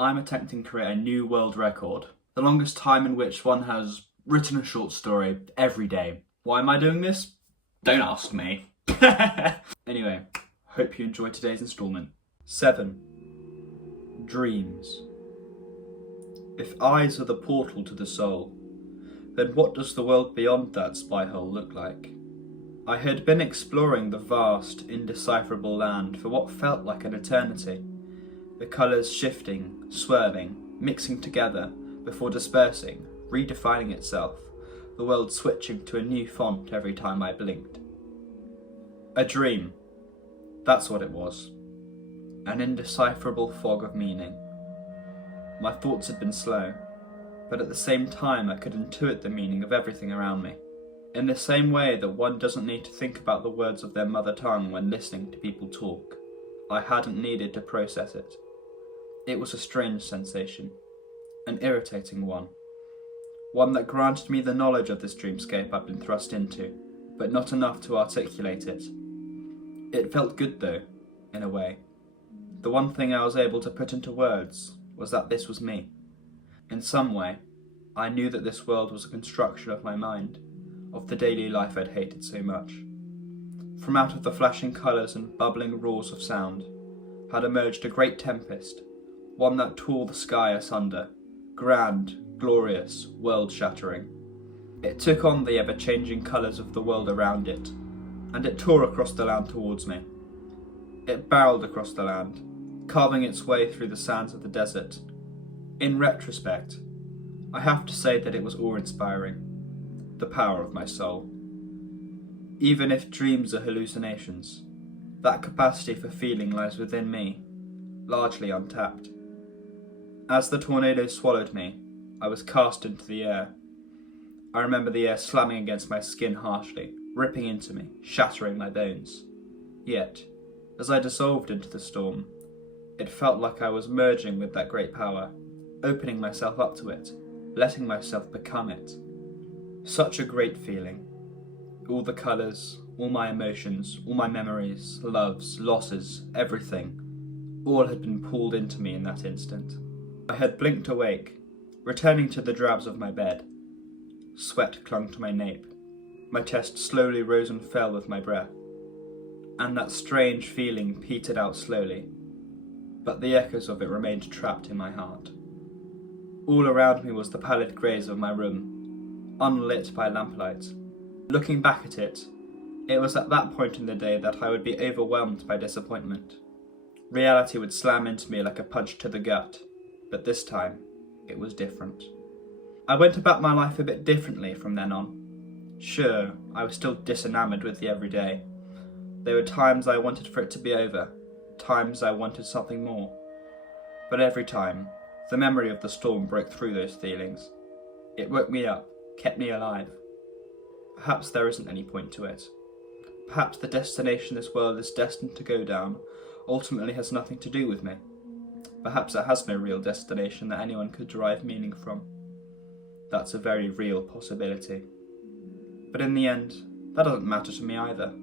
I'm attempting to create a new world record. The longest time in which one has written a short story every day. Why am I doing this? Don't ask me. Anyway, hope you enjoyed today's instalment. 7. Dreams. If eyes are the portal to the soul, then what does the world beyond that spy hole look like? I had been exploring the vast, indecipherable land for what felt like an eternity. The colours shifting, swirling, mixing together before dispersing, redefining itself, the world switching to a new font every time I blinked. A dream. That's what it was. An indecipherable fog of meaning. My thoughts had been slow, but at the same time I could intuit the meaning of everything around me. In the same way that one doesn't need to think about the words of their mother tongue when listening to people talk, I hadn't needed to process it. It was a strange sensation, an irritating one that granted me the knowledge of this dreamscape I'd been thrust into, but not enough to articulate it. It felt good though, in a way. The one thing I was able to put into words was that this was me. In some way, I knew that this world was a construction of my mind, of the daily life I'd hated so much. From out of the flashing colours and bubbling roars of sound had emerged a great tempest, one that tore the sky asunder, grand, glorious, world-shattering. It took on the ever-changing colours of the world around it, and it tore across the land towards me. It barreled across the land, carving its way through the sands of the desert. In retrospect, I have to say that it was awe-inspiring, the power of my soul. Even if dreams are hallucinations, that capacity for feeling lies within me, largely untapped. As the tornado swallowed me, I was cast into the air. I remember the air slamming against my skin harshly, ripping into me, shattering my bones. Yet, as I dissolved into the storm, it felt like I was merging with that great power, opening myself up to it, letting myself become it. Such a great feeling. All the colours, all my emotions, all my memories, loves, losses, everything, all had been pulled into me in that instant. I had blinked awake, returning to the drabs of my bed. Sweat clung to my nape. My chest slowly rose and fell with my breath. And that strange feeling petered out slowly, but the echoes of it remained trapped in my heart. All around me was the pallid greys of my room, unlit by lamplight. Looking back at it, it was at that point in the day that I would be overwhelmed by disappointment. Reality would slam into me like a punch to the gut, but this time, it was different. I went about my life a bit differently from then on. Sure, I was still disenamoured with the everyday. There were times I wanted for it to be over, times I wanted something more. But every time, the memory of the storm broke through those feelings. It woke me up, kept me alive. Perhaps there isn't any point to it. Perhaps the destination this world is destined to go down ultimately has nothing to do with me. Perhaps it has no real destination that anyone could derive meaning from. That's a very real possibility. But in the end, that doesn't matter to me either.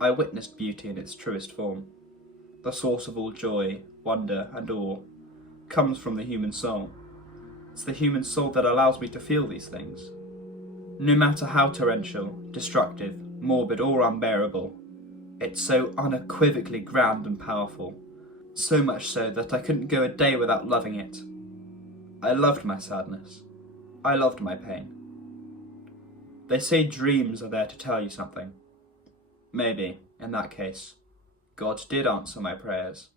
I witnessed beauty in its truest form. The source of all joy, wonder and awe comes from the human soul. It's the human soul that allows me to feel these things. No matter how torrential, destructive, morbid or unbearable, it's so unequivocally grand and powerful, so much so that I couldn't go a day without loving it. I loved my sadness. I loved my pain. They say dreams are there to tell you something. Maybe, in that case, God did answer my prayers.